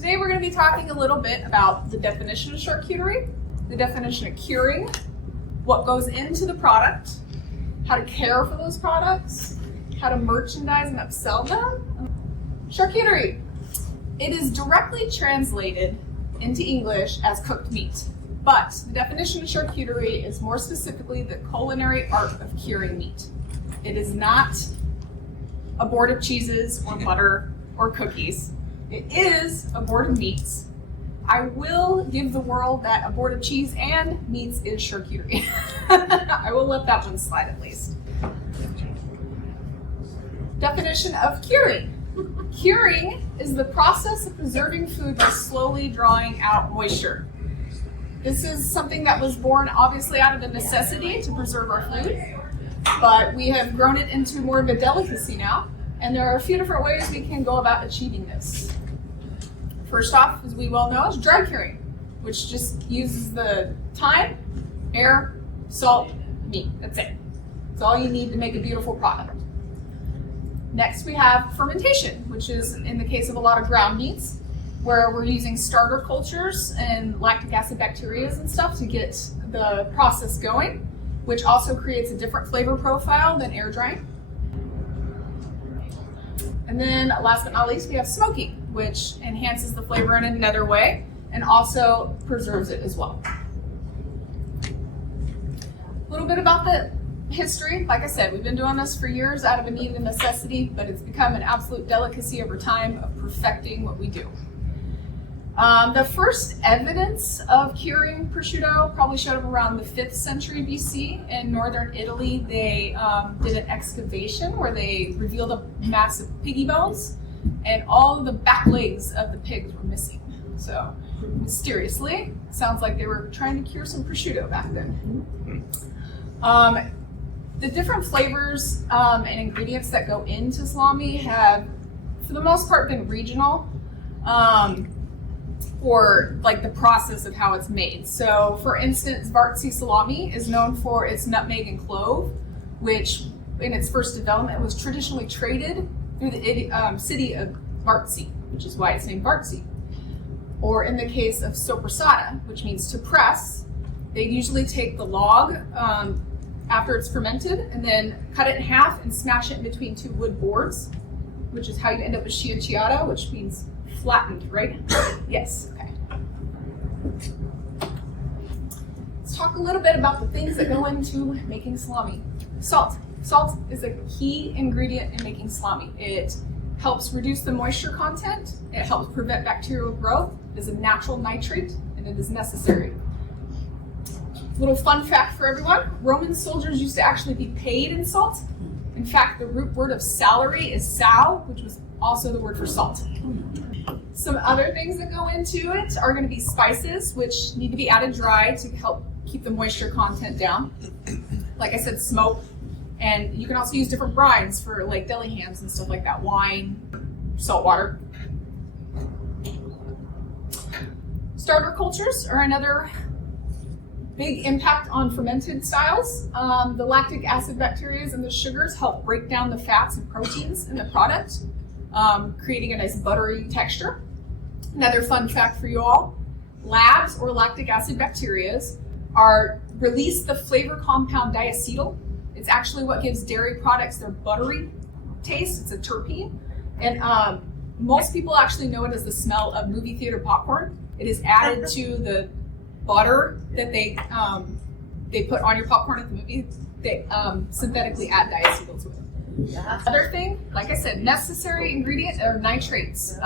Today we're going to be talking a little bit about the definition of charcuterie, the definition of curing, what goes into the product, how to care for those products, how to merchandise and upsell them. Charcuterie. It is directly translated into English as cooked meat, but the definition of charcuterie is more specifically the culinary art of curing meat. It is not a board of cheeses or butter or cookies. It is a board of meats. I will give the world that a board of cheese and meats is charcuterie. I will let that one slide at least. Definition of curing. Curing is the process of preserving food by slowly drawing out moisture. This is something that was born obviously out of a necessity to preserve our food, but we have grown it into more of a delicacy now, and there are a few different ways we can go about achieving this. First off, as we well know, is dry curing, which just uses the thyme, air, salt, meat. That's it. That's all you need to make a beautiful product. Next, we have fermentation, which is in the case of a lot of ground meats, where we're using starter cultures and lactic acid bacteria and stuff to get the process going, which also creates a different flavor profile than air drying. And then last but not least, we have smoking, which enhances the flavor in another way and also preserves it as well. A little bit about the history. Like I said, we've been doing this for years out of a need and necessity, but it's become an absolute delicacy over time of perfecting what we do. The first evidence of curing prosciutto probably showed up around the 5th century BC. In northern Italy, they did an excavation where they revealed a mass of piggy bones, and all of the back legs of the pigs were missing. So, mysteriously, it sounds like they were trying to cure some prosciutto back then. The different flavors and ingredients that go into salami have, for the most part, been regional. Or like the process of how it's made. So for instance, Varzi salami is known for its nutmeg and clove, which in its first development was traditionally traded through the city of Varzi, which is why it's named Varzi. Or in the case of soppressata, which means to press, they usually take the log after it's fermented and then cut it in half and smash it in between two wood boards, which is how you end up with sciacciata, which means flattened, right? Yes, okay. Let's talk a little bit about the things that go into making salami. Salt. Salt is a key ingredient in making salami. It helps reduce the moisture content. It helps prevent bacterial growth. It is a natural nitrate, and it is necessary. Little fun fact for everyone, Roman soldiers used to actually be paid in salt. In fact, the root word of salary is sal, which was also the word for salt. Some other things that go into it are going to be spices, which need to be added dry to help keep the moisture content down. Like I said, smoke. And you can also use different brines for like deli hams and stuff like that. Wine, salt water. Starter cultures are another big impact on fermented styles. The lactic acid bacteria and the sugars help break down the fats and proteins in the product, creating a nice buttery texture. Another fun fact for you all, labs or lactic acid bacteria release the flavor compound diacetyl. It's actually what gives dairy products their buttery taste. It's a terpene. And most people actually know it as the smell of movie theater popcorn. It is added to the butter that they put on your popcorn at the movie. They synthetically add diacetyl to it. Other thing, like I said, necessary ingredient are nitrates.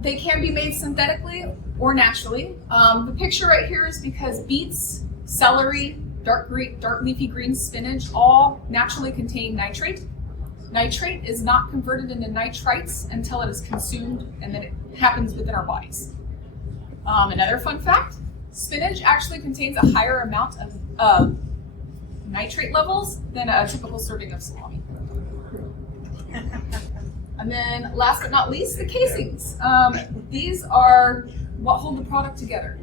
They can be made synthetically or naturally. The picture right here is because beets, celery, dark leafy green spinach all naturally contain nitrate. Nitrate is not converted into nitrites until it is consumed, and then it happens within our bodies. Another fun fact, spinach actually contains a higher amount of nitrate levels than a typical serving of salami. And then last but not least, the casings. These are what hold the product together.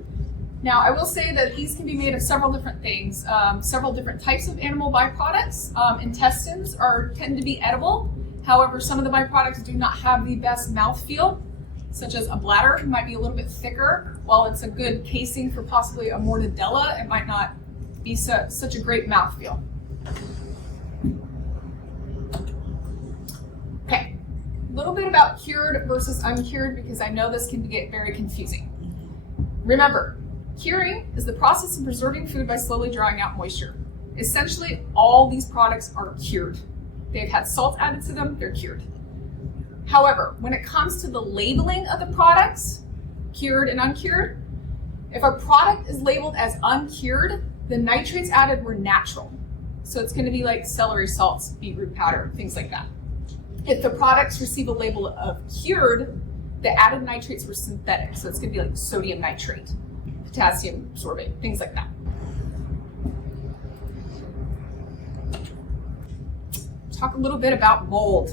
Now, I will say that these can be made of several different things, several different types of animal byproducts. Intestines tend to be edible. However, some of the byproducts do not have the best mouthfeel. such as a bladder. It might be a little bit thicker. While it's a good casing for possibly a mortadella, it might not be such a great mouthfeel. Okay, a little bit about cured versus uncured, because I know this can get very confusing. Remember, curing is the process of preserving food by slowly drawing out moisture. Essentially, all these products are cured. They've had salt added to them, they're cured. However, when it comes to the labeling of the products, cured and uncured, if a product is labeled as uncured, the nitrates added were natural. So it's going to be like celery salts, beetroot powder, things like that. If the products receive a label of cured, the added nitrates were synthetic. So it's going to be like sodium nitrate, potassium sorbate, things like that. Talk a little bit about mold.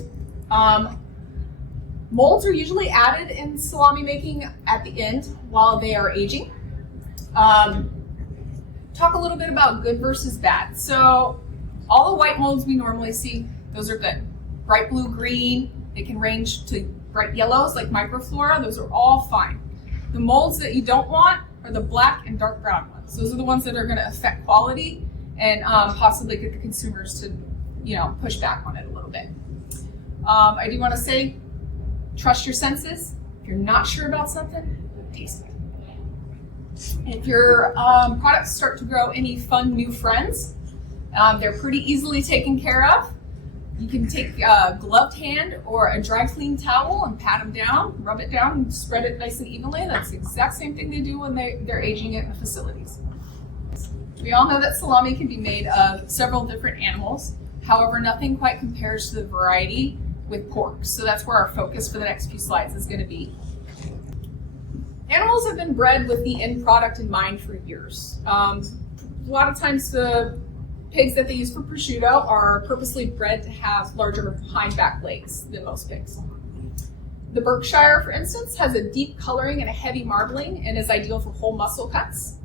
Molds are usually added in salami making at the end while they are aging. Talk a little bit about good versus bad. So all the white molds we normally see, those are good. Bright blue, green, they can range to bright yellows like microflora, those are all fine. The molds that you don't want are the black and dark brown ones. Those are the ones that are going to affect quality and possibly get the consumers to, push back on it a little bit. I do want to say, trust your senses. If you're not sure about something, taste it. If your products start to grow any fun new friends, they're pretty easily taken care of. You can take a gloved hand or a dry clean towel and pat them down, rub it down, and spread it nice and evenly. That's the exact same thing they do when they're aging it in the facilities. We all know that salami can be made of several different animals. However, nothing quite compares to the variety with pork. So that's where our focus for the next few slides is going to be. Animals have been bred with the end product in mind for years. A lot of times the pigs that they use for prosciutto are purposely bred to have larger hind back legs than most pigs. The Berkshire, for instance, has a deep coloring and a heavy marbling and is ideal for whole muscle cuts.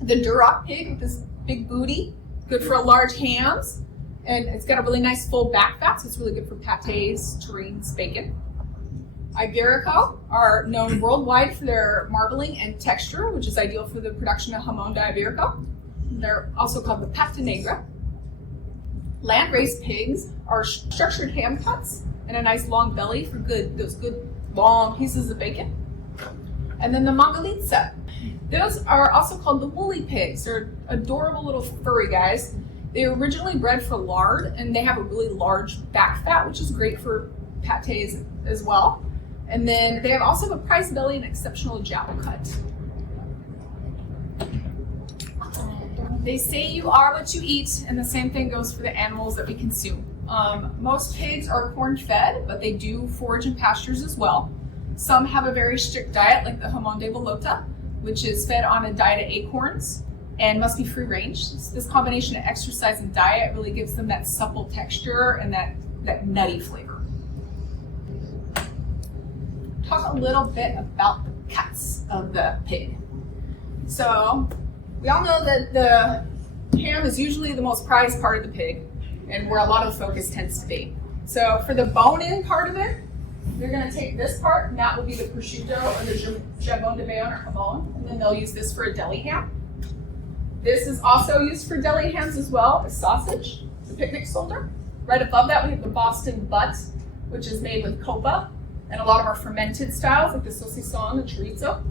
The Duroc pig with this big booty, good for large hams, and it's got a really nice full back fat, so it's really good for pâtés, terrines, bacon. Iberico are known worldwide for their marbling and texture, which is ideal for the production of jamón de Iberico. They're also called the pata negra. Land-raised pigs are structured ham cuts and a nice long belly for those good long pieces of bacon. And then the Mangalitsa. Those are also called the woolly pigs. They're adorable little furry guys. They were originally bred for lard, and they have a really large back fat, which is great for pâtés as well. And then they also have a prize belly and exceptional jowl cut. They say you are what you eat, and the same thing goes for the animals that we consume. Most pigs are corn-fed, but they do forage in pastures as well. Some have a very strict diet, like the jamón de bolota, which is fed on a diet of acorns and must be free range. This combination of exercise and diet really gives them that supple texture and that nutty flavor. Talk a little bit about the cuts of the pig. So we all know that the ham is usually the most prized part of the pig and where a lot of the focus tends to be. So for the bone-in part of it, you're going to take this part, and that will be the prosciutto or the jambon de Bayonne or jamon, and then they'll use this for a deli ham. This is also used for deli hams as well, the sausage, the picnic shoulder. Right above that, we have the Boston butt, which is made with copa, and a lot of our fermented styles, like the saucisson, the chorizo.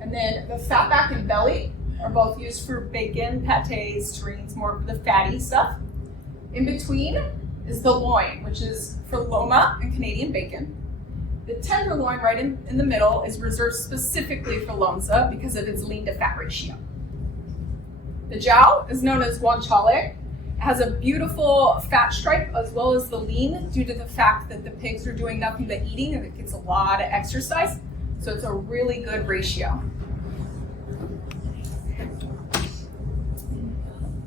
And then the fat back and belly are both used for bacon, pâtés, terrines, more of the fatty stuff. In between is the loin, which is for Loma and Canadian bacon. The tenderloin right in the middle is reserved specifically for Lonza because of its lean to fat ratio. The jowl is known as guanciale. It has a beautiful fat stripe as well as the lean due to the fact that the pigs are doing nothing but eating and it gets a lot of exercise. So it's a really good ratio.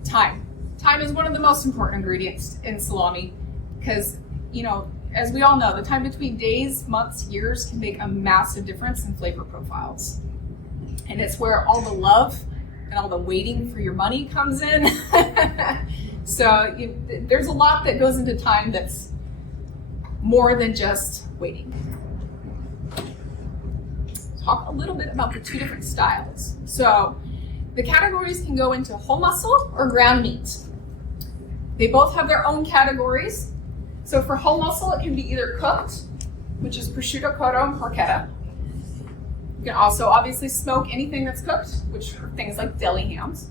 Time. Time is one of the most important ingredients in salami because, as we all know, the time between days, months, years can make a massive difference in flavor profiles. And it's where all the love and all the waiting for your money comes in. So there's a lot that goes into time that's more than just waiting. talk a little bit about the two different styles. So the categories can go into whole muscle or ground meat. They both have their own categories. So for whole muscle, it can be either cooked, which is prosciutto, cotto, and porchetta. You can also obviously smoke anything that's cooked, which are things like deli hams.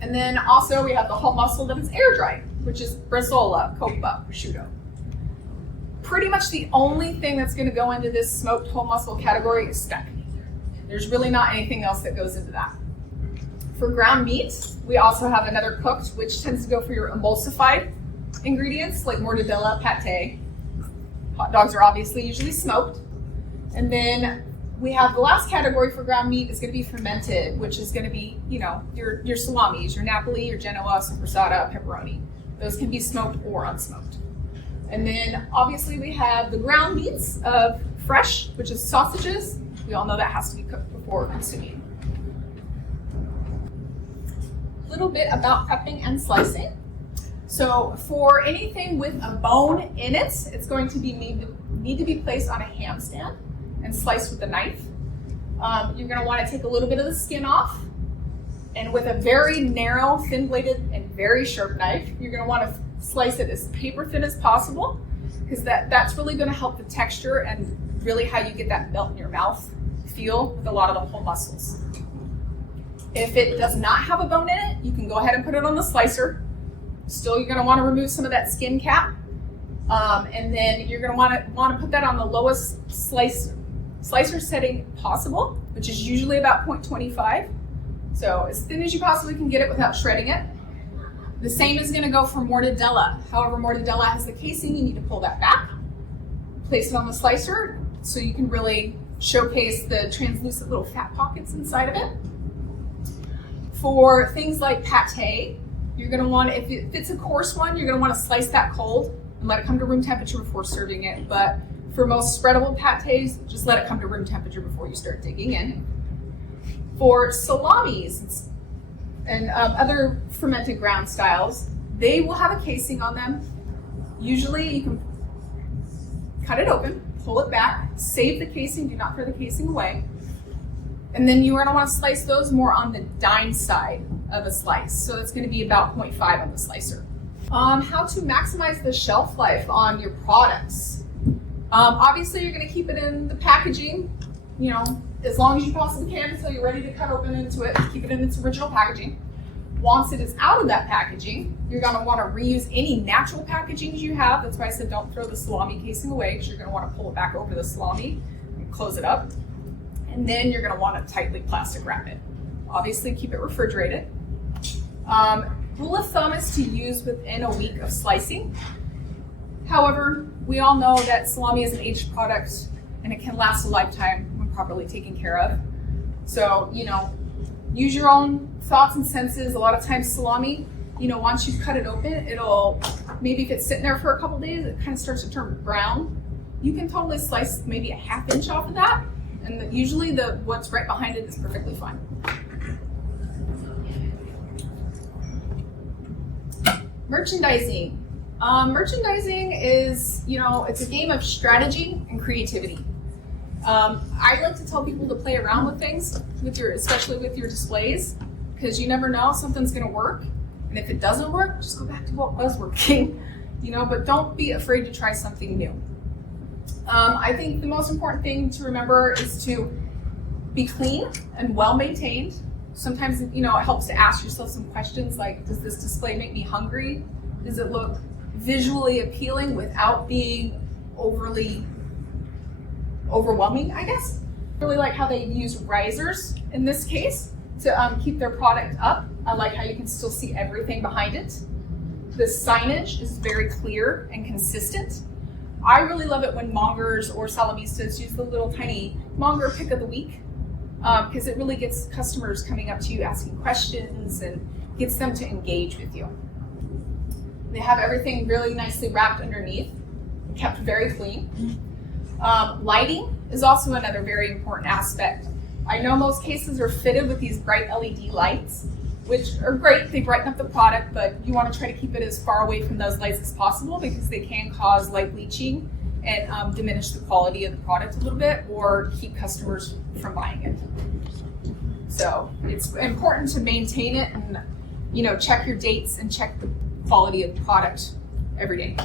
And then also we have the whole muscle that is air dried, which is bresaola, coppa, prosciutto. Pretty much the only thing that's going to go into this smoked whole muscle category is speck. There's really not anything else that goes into that. For ground meat, we also have another cooked, which tends to go for your emulsified ingredients like mortadella, pate. Hot dogs are obviously usually smoked. And then we have the last category for ground meat is going to be fermented, which is going to be, your salamis, your Napoli, your Genoa, sopressata, pepperoni. Those can be smoked or unsmoked. And then obviously we have the ground meats of fresh, which is sausages. We all know that has to be cooked before consuming. A little bit about prepping and slicing. So for anything with a bone in it, it's going to be need to be placed on a ham stand and sliced with a knife. You're going to want to take a little bit of the skin off, and with a very narrow, thin-bladed, and very sharp knife, you're going to want to slice it as paper thin as possible, because that's really going to help the texture and really how you get that melt in your mouth feel with a lot of the whole muscles. If it does not have a bone in it, you can go ahead and put it on the slicer. Still, you're going to want to remove some of that skin cap, and then you're going to want to put that on the lowest slicer setting possible, which is usually about 0.25. So as thin as you possibly can get it without shredding it. The same is going to go for mortadella. However, mortadella has the casing, you need to pull that back, place it on the slicer so you can really showcase the translucent little fat pockets inside of it. For things like pate, you're going to want, if it's a coarse one, you're going to want to slice that cold and let it come to room temperature before serving it. But for most spreadable pates, just let it come to room temperature before you start digging in. For salamis and other fermented ground styles, they will have a casing on them. Usually you can cut it open, pull it back, save the casing, do not throw the casing away. And then you're going to want to slice those more on the dime side of a slice. So that's going to be about 0.5 on the slicer. How to maximize the shelf life on your products. Obviously, you're going to keep it in the packaging, as long as you possibly can until you're ready to cut open into it. Keep it in its original packaging. Once it is out of that packaging, you're going to want to reuse any natural packaging you have. That's why I said don't throw the salami casing away, because you're going to want to pull it back over the salami and close it up. And then you're going to want to tightly plastic wrap it. Obviously, keep it refrigerated. Rule of thumb is to use within a week of slicing. However, we all know that salami is an aged product and it can last a lifetime when properly taken care of. So, use your own thoughts and senses. A lot of times salami, once you cut it open, maybe if it's sitting there for a couple days, it kind of starts to turn brown. You can totally slice maybe a ½ inch off of that. And usually what's right behind it is perfectly fine. Merchandising. Merchandising is, it's a game of strategy and creativity. I like to tell people to play around with things, especially with your displays, because you never know, something's going to work. And if it doesn't work, just go back to what was working, but don't be afraid to try something new. I think the most important thing to remember is to be clean and well maintained. Sometimes, it helps to ask yourself some questions like, does this display make me hungry? Does it look visually appealing without being overly overwhelming, I guess? I really like how they use risers in this case to keep their product up. I like how you can still see everything behind it. The signage is very clear and consistent. I really love it when mongers or salamistas use the little tiny monger pick of the week, because it really gets customers coming up to you asking questions and gets them to engage with you. They have everything really nicely wrapped underneath, kept very clean. Lighting is also another very important aspect. I know most cases are fitted with these bright LED lights, which are great. They brighten up the product, but you want to try to keep it as far away from those lights as possible because they can cause light bleaching and diminish the quality of the product a little bit or keep customers from buying it. So it's important to maintain it and check your dates and check the quality of the product every day.